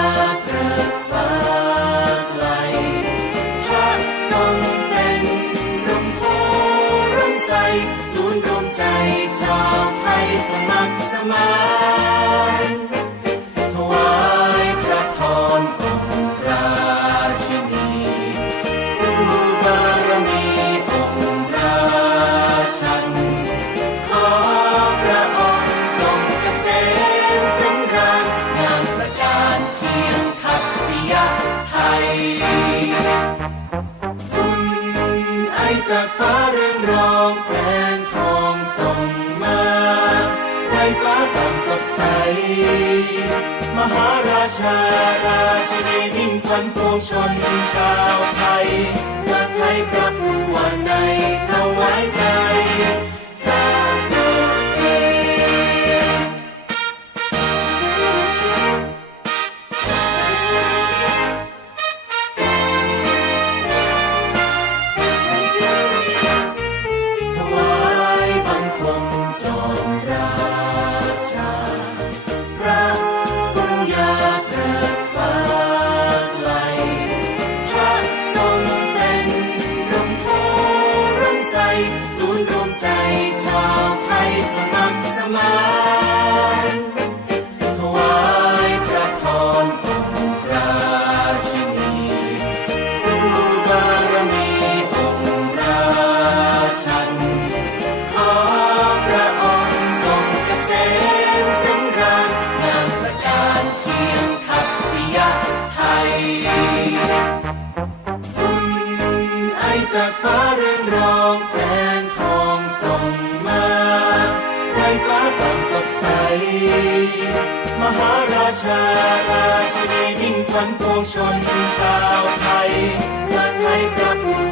Sacrament. จากฟ้าเรืองรองแสงทองส่งมาไรฟ้าต่างสดใส มหาราชาราชินีมิ่งขวันปวงชนชาวไทย บุญไอจากฟ้าเรืองรองแสงทองส่งมาได้ฟ้าต่างสดใส มหาราชาราชินีมิ่งขวัญปวงชนชาวไทยและไทยประพุ